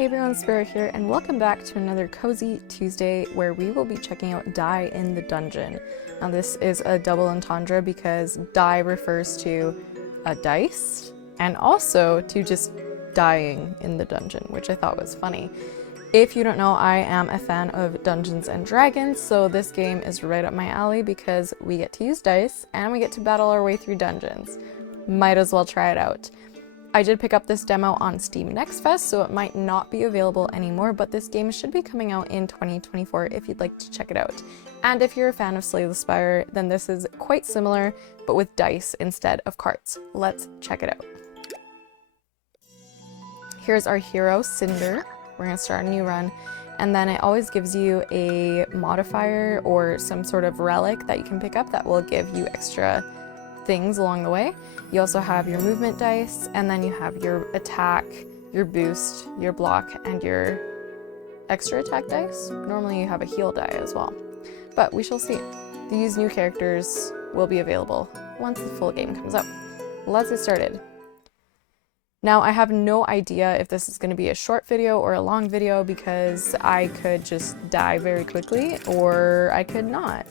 Hey everyone, Spirit here, and welcome back to another Cozy Tuesday where we will be checking out Die in the Dungeon. Now this is a double entendre because die refers to a dice and also to just dying in the dungeon, which I thought was funny. If you don't know, I am a fan of Dungeons and Dragons, so this game is right up my alley because we get to use dice and we get to battle our way through dungeons. Might as well try it out. I did pick up this demo on Steam Next Fest, so it might not be available anymore, but this game should be coming out in 2024 if you'd like to check it out. And if you're a fan of Slay the Spire, then this is quite similar, but with dice instead of cards. Let's check it out. Here's our hero, Cinder. We're gonna start a new run, and then it always gives you a modifier or some sort of relic that you can pick up that will give you extra things along the way. You also have your movement dice, and then you have your attack, your boost, your block, and your extra attack dice. Normally you have a heal die as well, but we shall see. These new characters will be available once the full game comes out. Let's get started. Now I have no idea if this is going to be a short video or a long video because I could just die very quickly or I could not.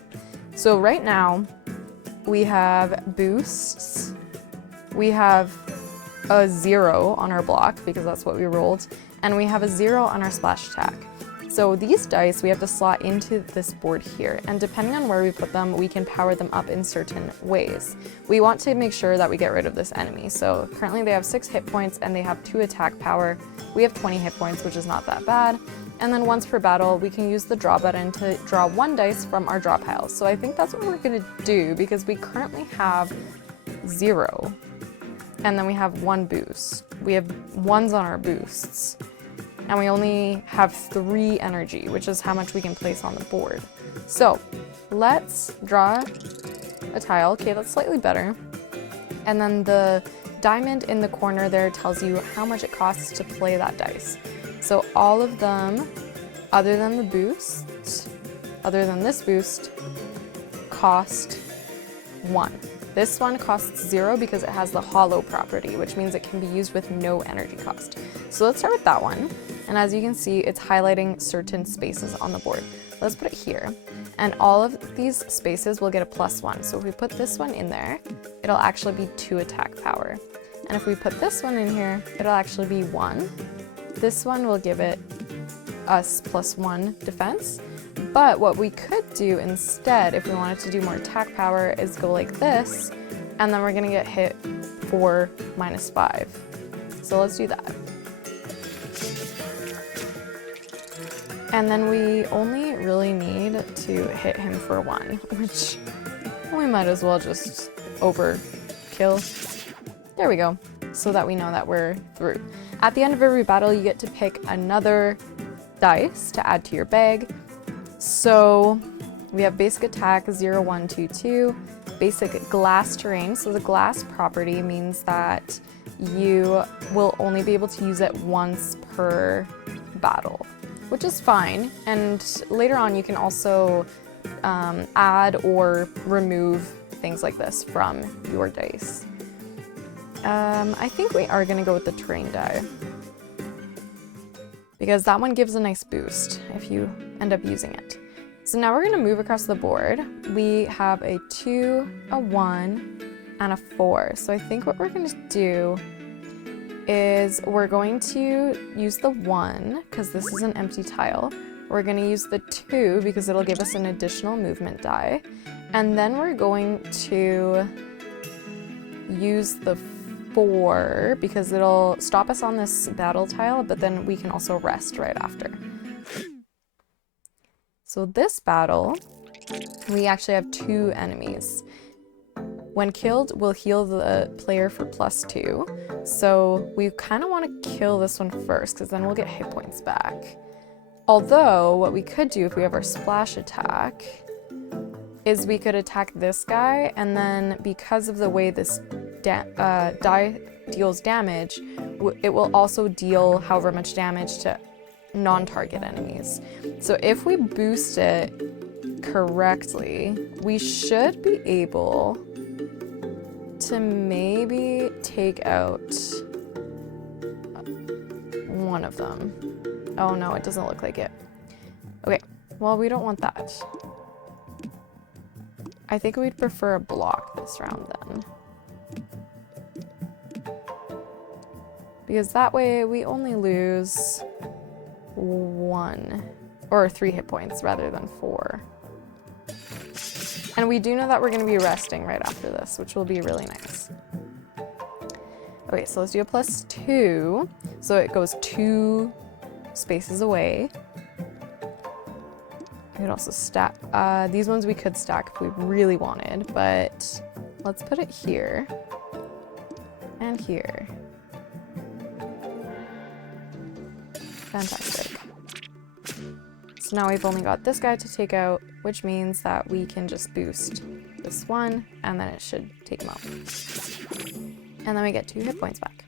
So right now we have boosts. We have a 0 on our block because that's what we rolled, and we have a 0 on our splash attack. So these dice we have to slot into this board here, and depending on where we put them, we can power them up in certain ways. We want to make sure that we get rid of this enemy. So currently they have 6 hit points and they have 2 attack power. We have 20 hit points, which is not that bad. And then once per battle, we can use the draw button to draw 1 dice from our draw piles. So I think that's what we're gonna do because we currently have 0. And then we have 1 boost. We have 1s on our boosts. And we only have 3 energy, which is how much we can place on the board. So let's draw a tile. Okay, that's slightly better. And then the diamond in the corner there tells you how much it costs to play that dice. So all of them, other than the boost, other than this boost, cost 1. This one costs 0 because it has the hollow property, which means it can be used with no energy cost. So let's start with that one. And as you can see, it's highlighting certain spaces on the board. Let's put it here. And all of these spaces will get a +1. So if we put this one in there, it'll actually be 2 attack power. And if we put this one in here, it'll actually be 1. This one will give it us +1 defense. But what we could do instead, if we wanted to do more attack power, is go like this, and then we're gonna get hit for -5. So let's do that. And then we only really need to hit him for 1, which we might as well just overkill. There we go, so that we know that we're through. At the end of every battle, you get to pick another dice to add to your bag. So we have basic attack 0, 1, 2, 2, basic glass terrain. So the glass property means that you will only be able to use it once per battle, which is fine. And later on you can also add or remove things like this from your dice. I think we are gonna go with the terrain die because that one gives a nice boost if you end up using it. So now we're gonna move across the board. We have a 2, a 1, and a 4. So I think what we're gonna do is we're going to use the 1 because this is an empty tile. We're gonna use the 2 because it'll give us an additional movement die. And then we're going to use the 4 because it'll stop us on this battle tile, but then we can also rest right after. So this battle, we actually have 2 enemies. When killed, we'll heal the player for +2. So we kind of want to kill this one first because then we'll get hit points back. Although what we could do if we have our splash attack is we could attack this guy, and then because of the way this die deals damage, it will also deal however much damage to non-target enemies. So if we boost it correctly, we should be able to maybe take out one of them. Oh no, it doesn't look like it. Okay, well, we don't want that. I think we'd prefer a block this round then. Because that way we only lose 1 or 3 hit points rather than 4. And we do know that we're going to be resting right after this, which will be really nice. Okay, so let's do a +2. So it goes 2 spaces away. I could also stack, these ones we could stack if we really wanted, but let's put it here and here. Fantastic. So now we've only got this guy to take out, which means that we can just boost this one, and then it should take him out. And then we get 2 hit points back.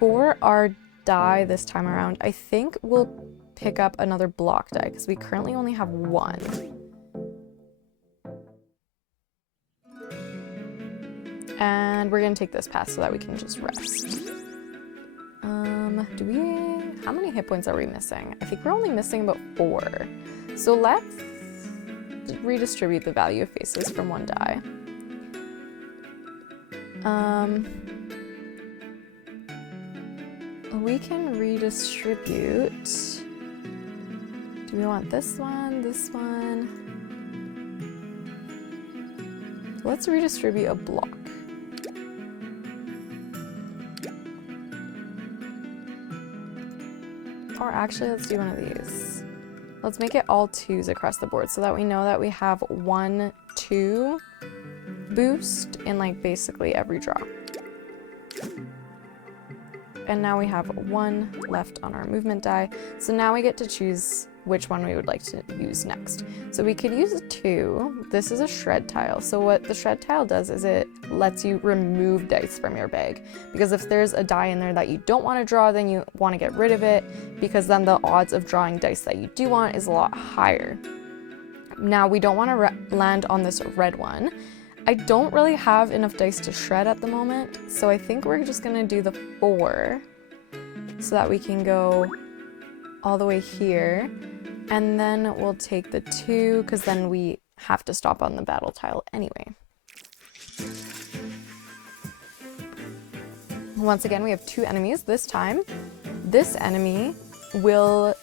For our die this time around, I think we'll pick up another block die, because we currently only have 1. And we're going to take this path so that we can just rest. How many hit points are we missing? I think we're only missing about 4. So let's redistribute the value of faces from 1 die. We can redistribute. Do we want this one, this one? Let's redistribute a block. Or actually, let's do one of these. Let's make it all 2s across the board so that we know that we have 1, 2 boost in like basically every draw. And now we have 1 left on our movement die. So now we get to choose which one we would like to use next. So we could use 2. This is a shred tile. So what the shred tile does is it lets you remove dice from your bag. Because if there's a die in there that you don't want to draw, then you want to get rid of it, because then the odds of drawing dice that you do want is a lot higher. Now we don't want to land on this red one. I don't really have enough dice to shred at the moment, so I think we're just going to do the 4 so that we can go all the way here, and then we'll take the 2 because then we have to stop on the battle tile anyway. Once again, we have 2 enemies. This time, this enemy will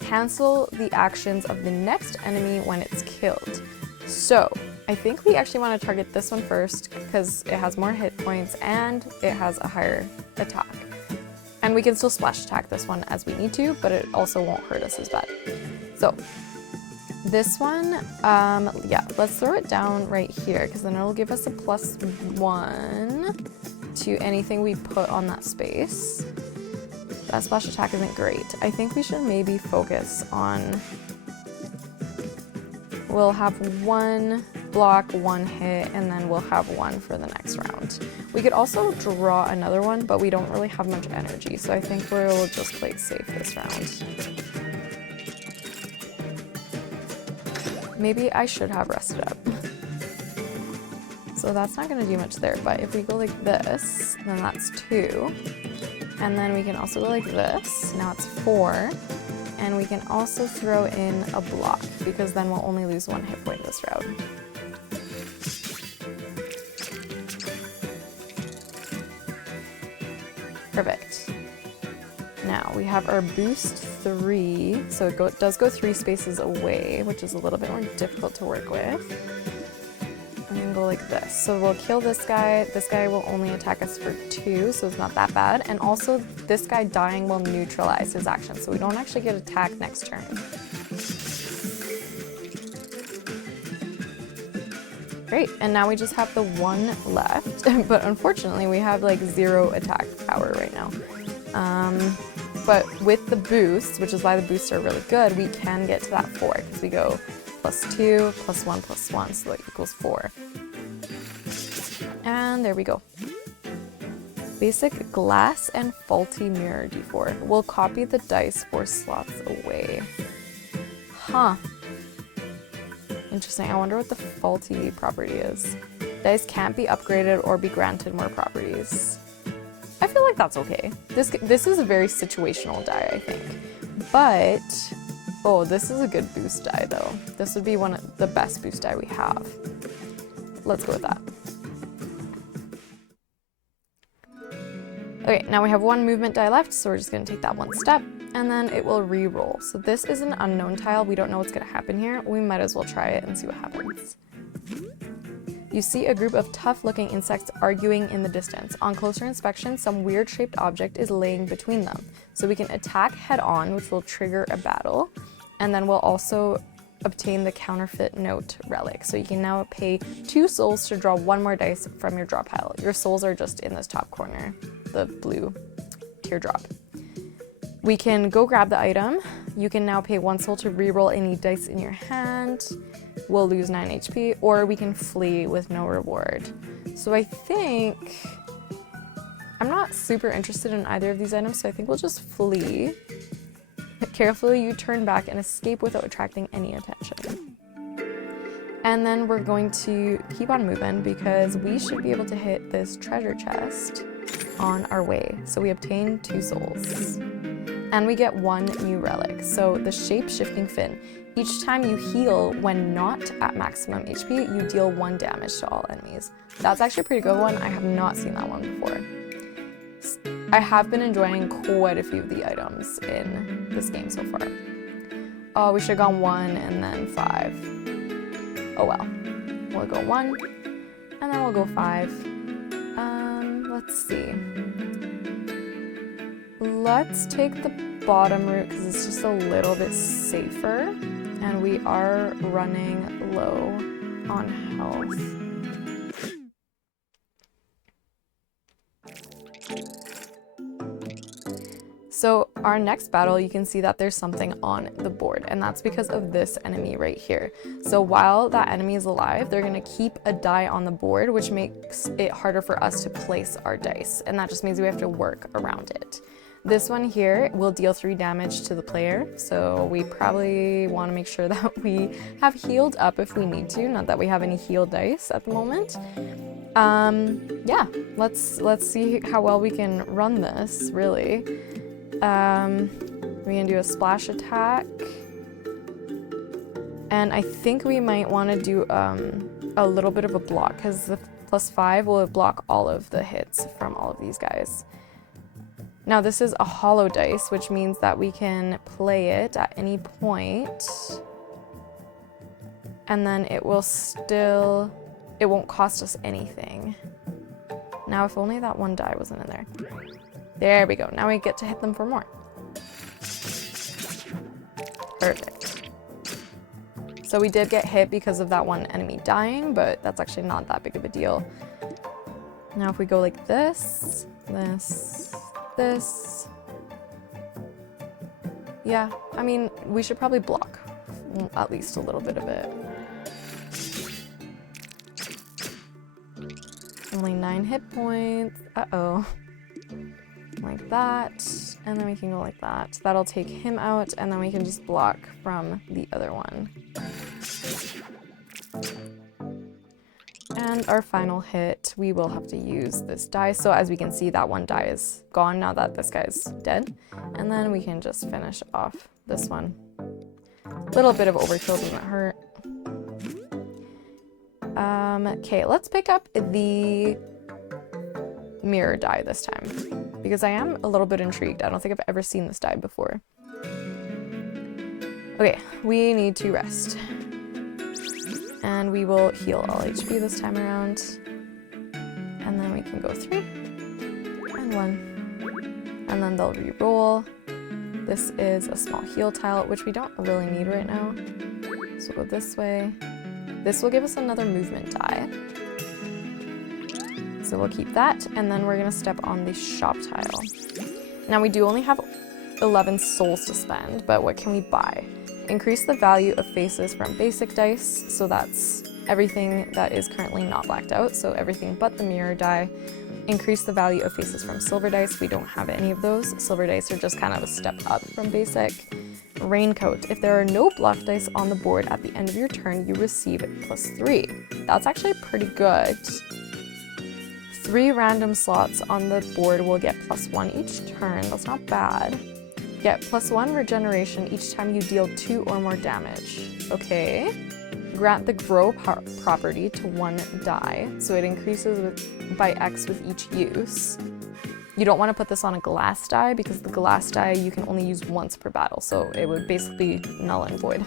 cancel the actions of the next enemy when it's killed. So I think we actually want to target this one first because it has more hit points and it has a higher attack. And we can still splash attack this one as we need to, but it also won't hurt us as bad. So this one, yeah, let's throw it down right here because then it'll give us a +1 to anything we put on that space. That splash attack isn't great. I think we should maybe focus on, we'll have 1 block, 1 hit, and then we'll have 1 for the next round. We could also draw another one, but we don't really have much energy, so I think we'll just play it safe this round. Maybe I should have rested up. So that's not going to do much there, but if we go like this, then that's 2. And then we can also go like this, now it's 4. And we can also throw in a block, because then we'll only lose 1 hit point this round. Perfect. Now we have our boost 3, so it does go 3 spaces away, which is a little bit more difficult to work with. And then go like this. So we'll kill this guy. This guy will only attack us for 2, so it's not that bad. And also, this guy dying will neutralize his action, so we don't actually get attacked next turn. Great, and now we just have the 1 left, but unfortunately we have like 0 attack power right now. But with the boosts, which is why the boosts are really good, we can get to that 4, because we go +2, +1, +1, so that equals 4. And there we go. Basic glass and faulty mirror D4. We'll copy the dice 4 slots away. Huh. Interesting. I wonder what the faulty property is. Dice can't be upgraded or be granted more properties. I feel feel like that's okay. This is a very situational die, I think. But, oh, this is a good boost die though. This would be one of the best boost die we have. Let's go with that. Okay, now we have one movement die left, so we're just gonna take that one step, and then it will re-roll. So this is an unknown tile. We don't know what's gonna happen here. We might as well try it and see what happens. You see a group of tough-looking insects arguing in the distance. On closer inspection, some weird-shaped object is laying between them. So we can attack head-on, which will trigger a battle, and then we'll also obtain the counterfeit note relic. So you can now pay 2 souls to draw 1 more dice from your draw pile. Your souls are just in this top corner, the blue teardrop. We can go grab the item. You can now pay 1 soul to reroll any dice in your hand. We'll lose 9 HP, or we can flee with no reward. So I think I'm not super interested in either of these items, so I think we'll just flee. Carefully, you turn back and escape without attracting any attention. And then we're going to keep on moving because we should be able to hit this treasure chest on our way. So we obtain 2 souls. And we get 1 new relic. So the shape-shifting fin. Each time you heal when not at maximum HP, you deal 1 damage to all enemies. That's actually a pretty good one. I have not seen that one before. I have been enjoying quite a few of the items in this game so far. Oh, we should have gone 1 and then 5. Oh well. We'll go 1, and then we'll go 5. Let's see. Let's take the bottom route because it's just a little bit safer, and we are running low on health. So our next battle, you can see that there's something on the board, and that's because of this enemy right here. So while that enemy is alive, they're gonna keep a die on the board, which makes it harder for us to place our dice, and that just means we have to work around it. This one here will deal 3 damage to the player, so we probably want to make sure that we have healed up if we need to, not that we have any healed dice at the moment. Yeah, let's see how well we can run this, really. We can do a splash attack, and I think we might want to do a little bit of a block because the +5 will block all of the hits from all of these guys. Now this is a hollow dice, which means that we can play it at any point, and then it won't cost us anything. Now if only that 1 die wasn't in there. There we go. Now we get to hit them for more. Perfect. So we did get hit because of that 1 enemy dying, but that's actually not that big of a deal. Now if we go like this, this. Yeah, I mean, we should probably block at least a little bit of it. Only 9 hit points. Uh-oh. Like that, and then we can go like that. That'll take him out, and then we can just block from the other one. And our final hit, we will have to use this die. So as we can see, that 1 die is gone now that this guy's dead. And then we can just finish off this one. Little bit of overkill doesn't hurt. Okay, let's pick up the mirror die this time, because I am a little bit intrigued. I don't think I've ever seen this die before. Okay, we need to rest. And we will heal all HP this time around. And then we can go 3 and 1. And then they'll re-roll. This is a small heal tile, which we don't really need right now. So we'll go this way. This will give us another movement die. So we'll keep that, and then we're gonna step on the shop tile. Now we do only have 11 souls to spend, but what can we buy? Increase the value of faces from basic dice, so that's everything that is currently not blacked out, so everything but the mirror die. Increase the value of faces from silver dice. We don't have any of those. Silver dice are just kind of a step up from basic. Raincoat. If there are no block dice on the board at the end of your turn, you receive +3. That's actually pretty good. 3 random slots on the board will get +1 each turn. That's not bad. Get +1 regeneration each time you deal 2 or more damage. Okay. Grant the grow property to 1 die, so it increases by X with each use. You don't want to put this on a glass die because the glass die you can only use once per battle, so it would basically be null and void.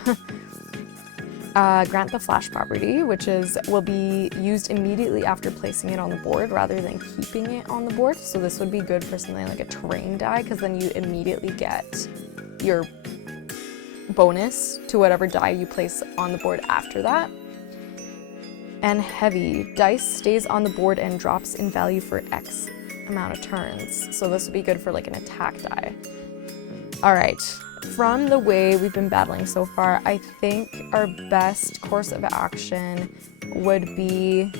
Grant the flash property, which will be used immediately after placing it on the board rather than keeping it on the board. So this would be good for something like a terrain die, because then you immediately get your bonus to whatever die you place on the board after that. And heavy, dice stays on the board and drops in value for X amount of turns. So this would be good for like an attack die. All right. From the way we've been battling so far, I think our best course of action would be...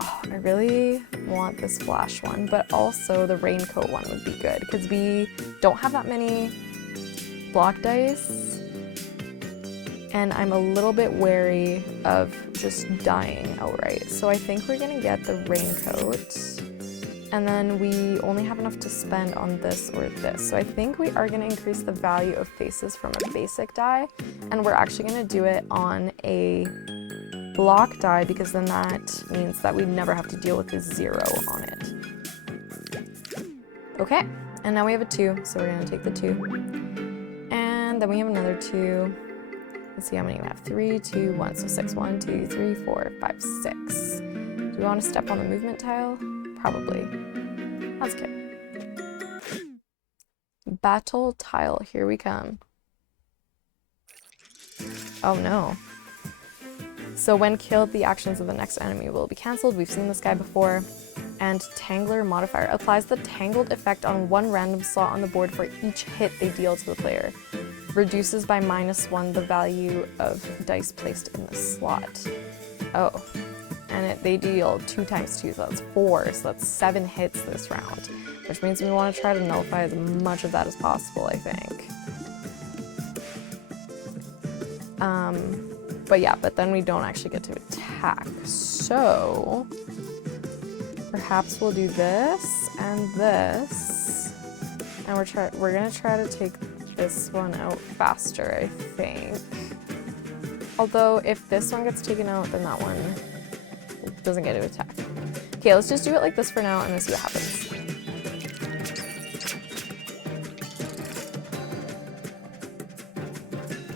Oh, I really want this flash one, but also the raincoat one would be good because we don't have that many block dice, and I'm a little bit wary of just dying outright. So I think we're gonna get the raincoat. And then we only have enough to spend on this or this. So I think we are gonna increase the value of faces from a basic die, and we're actually gonna do it on a block die because then that means that we never have to deal with a 0 on it. Okay, and now we have a 2, so we're gonna take the 2. And then we have another 2. Let's see how many we have. 3, 2, 1, so 6. 1, 2, 3, 4, 5, 6. Do we wanna step on the movement tile? Probably. That's good. Battle tile, here we come. Oh no. So when killed, the actions of the next enemy will be cancelled. We've seen this guy before. And Tangler modifier applies the tangled effect on 1 random slot on the board for each hit they deal to the player. Reduces by -1 the value of dice placed in the slot. Oh. And they deal 2 times 2, so that's 4, so that's 7 hits this round, which means we want to try to nullify as much of that as possible, I think. But then we don't actually get to attack, so perhaps we'll do this and this, and we're gonna try to take this one out faster, I think. Although if this one gets taken out, then that one doesn't get to attack. Okay, let's just do it like this for now and then see what happens.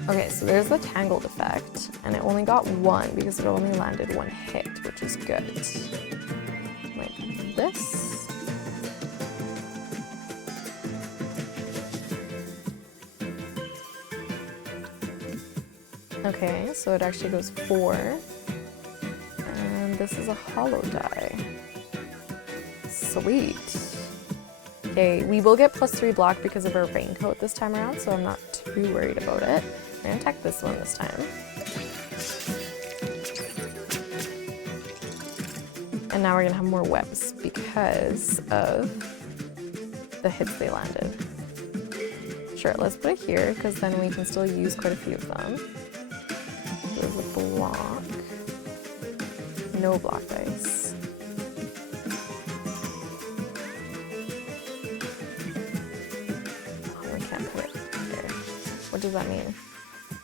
Okay, so there's the tangled effect, and it only got 1 because it only landed 1 hit, which is good. Like this. Okay, so it actually goes 4. This is a hollow die. Sweet. Okay, we will get +3 block because of our raincoat this time around, so I'm not too worried about it. I'm gonna attack this one this time. And now we're gonna have more webs because of the hits they landed. Sure, let's put it here because then we can still use quite a few of them. There's a block. No block dice. Oh, we can't put it there. What does that mean?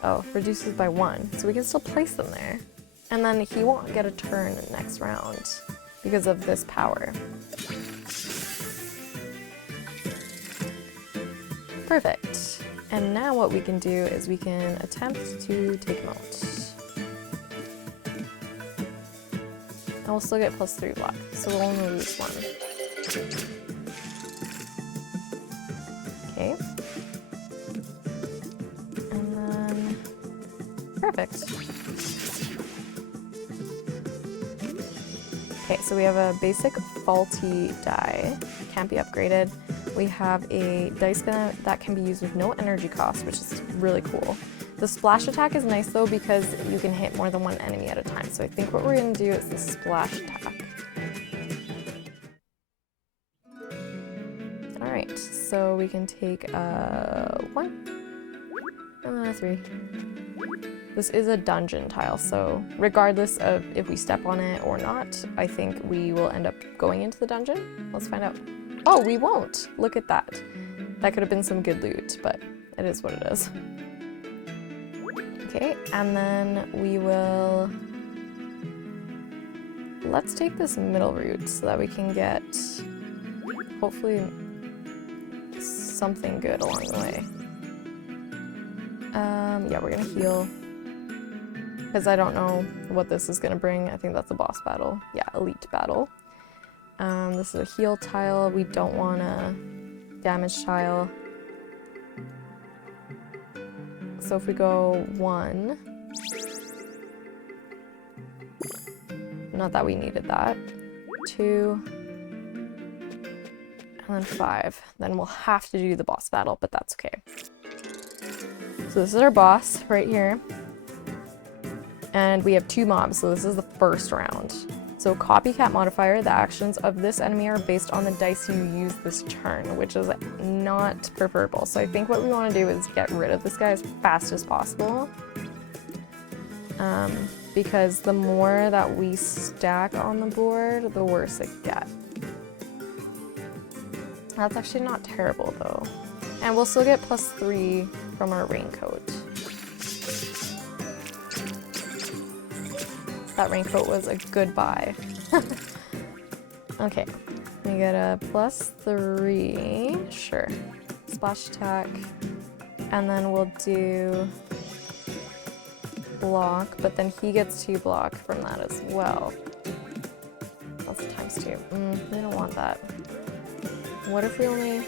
Oh, reduces by 1. So we can still place them there. And then he won't get a turn next round because of this power. Perfect. And now what we can do is we can attempt to take him out. And we'll still get +3 block, so we'll only lose 1. Okay. And then... Perfect. Okay, so we have a basic faulty die. Can't be upgraded. We have a dice gun that can be used with no energy cost, which is really cool. The splash attack is nice though because you can hit more than 1 enemy at a time. So I think what we're gonna do is the splash attack. All right, so we can take 1, 3. This is a dungeon tile, so regardless of if we step on it or not, I think we will end up going into the dungeon. Let's find out. Oh, we won't! Look at that. That could have been some good loot, but it is what it is. Okay, and then we will... Let's take this middle route so that we can get, hopefully, something good along the way. Yeah, we're gonna heal. Because I don't know what this is gonna bring. I think that's a boss battle. Yeah, elite battle. This is a heal tile. We don't want a damage tile. So if we go 1, not that we needed that, 2, and then 5. Then we'll have to do the boss battle, but that's okay. So this is our boss right here. And we have 2 mobs, so this is the first round. So copycat modifier, the actions of this enemy are based on the dice you use this turn, which is not preferable. So I think what we want to do is get rid of this guy as fast as possible. Because the more that we stack on the board, the worse it gets. That's actually not terrible though. And we'll still get +3 from our raincoat. That raincoat was a good buy. Okay, we get a +3, sure. Splash attack, and then we'll do block, but then he gets 2 block from that as well. That's a ×2. We don't want that. What if we only...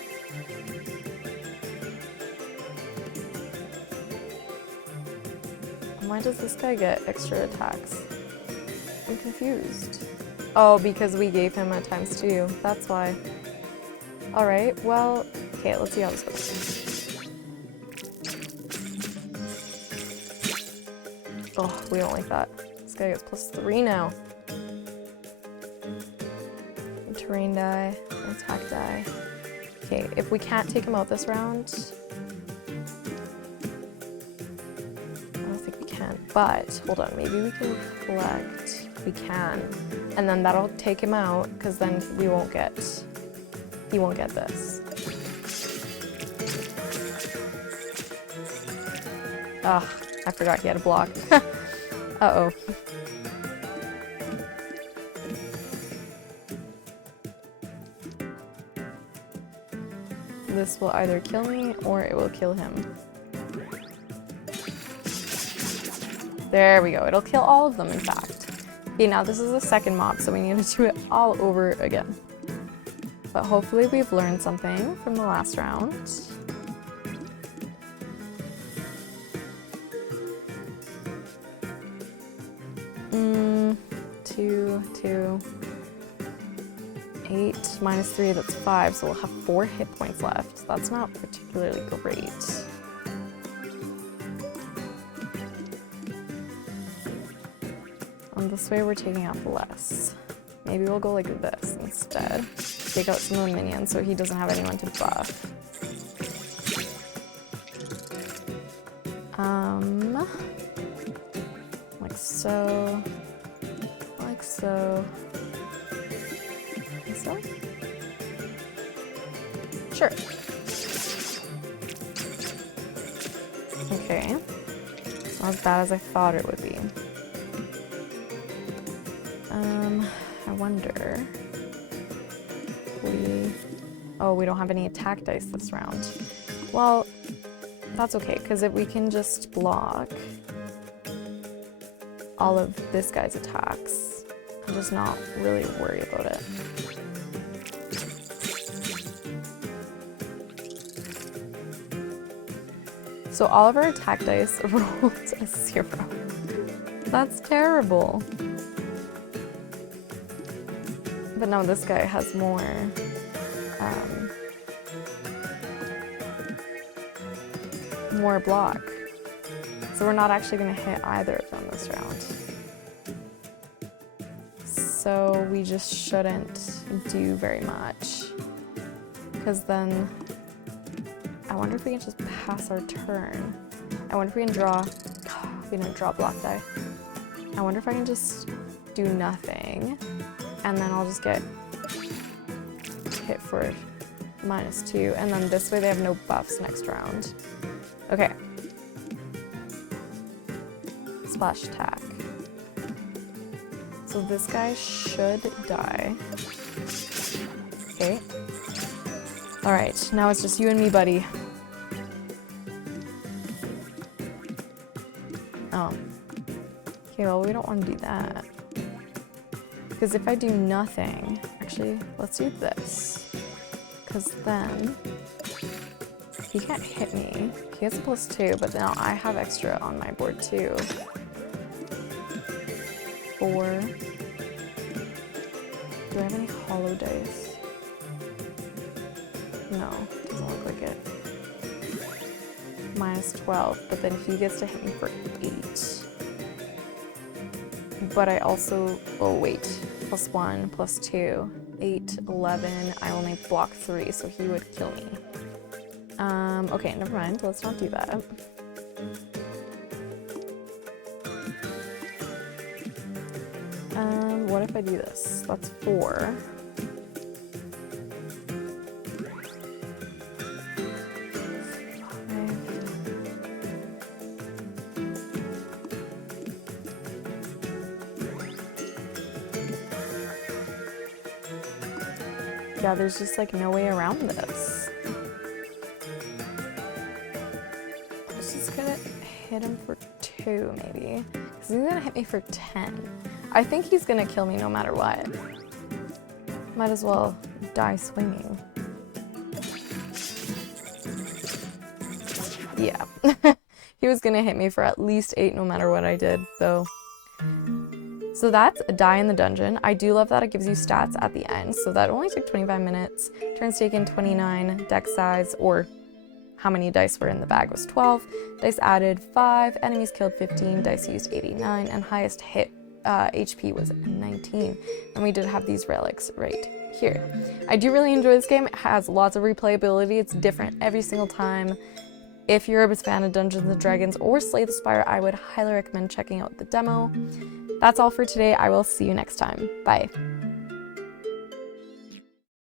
Why does this guy get extra attacks? I'm confused. Oh, because we gave him a ×2. That's why. Alright, well, okay, let's see how this goes. Oh, we don't like that. This guy gets +3 now. Terrain die, attack die. Okay, if we can't take him out this round, I don't think we can. But hold on, maybe we can reflect. We can, and then that'll take him out because then he won't get this. Ah, I forgot he had a block. Uh-oh. This will either kill me or it will kill him. There we go. It'll kill all of them, in fact. Okay, now this is the second mob, so we need to do it all over again. But hopefully we've learned something from the last round. Two, 8 -3, that's 5, so we'll have 4 hit points left. That's not particularly great. This way we're taking off less. Maybe we'll go like this instead. Take out some of the minions so he doesn't have anyone to buff. Like so. Like so. Like so? Sure. Okay. Not as bad as I thought it would be. I wonder. We don't have any attack dice this round. Well, that's okay, because if we can just block all of this guy's attacks, I'm just not really worried about it. So all of our attack dice rolled a 0. That's terrible. But no, this guy has more block. So we're not actually going to hit either of them this round. So we just shouldn't do very much. Because then, I wonder if we can just pass our turn. I wonder if we can draw, we didn't draw block die. I wonder if I can just do nothing, and then I'll just get hit for -2, and then this way they have no buffs next round. Okay. Splash attack. So this guy should die. Okay. Alright, now it's just you and me, buddy. Oh. Okay, well, we don't want to do that. Because if I do nothing... Actually, let's do this. Because then... He can't hit me. He has a +2, but now I have extra on my board too. 4. Do I have any hollow dice? No, doesn't look like it. -12, but then he gets to hit me for 8. But I also, oh wait, +1, +2, 8, 11, I only block 3, so he would kill me. Okay, never mind, let's not do that. What if I do this? That's 4. Yeah, there's just like no way around this. I'm just gonna hit him for 2 maybe, because he's gonna hit me for 10. I think he's gonna kill me no matter what. Might as well die swinging. Yeah. He was gonna hit me for at least 8 no matter what I did, though. So that's a die in the dungeon. I do love that it gives you stats at the end. So that only took 25 minutes. Turns taken 29, deck size, or how many dice were in the bag was 12. Dice added 5, enemies killed 15, dice used 89, and highest hit HP was 19. And we did have these relics right here. I do really enjoy this game. It has lots of replayability. It's different every single time. If you're a fan of Dungeons & Dragons or Slay the Spire, I would highly recommend checking out the demo. That's all for today. I will see you next time. Bye.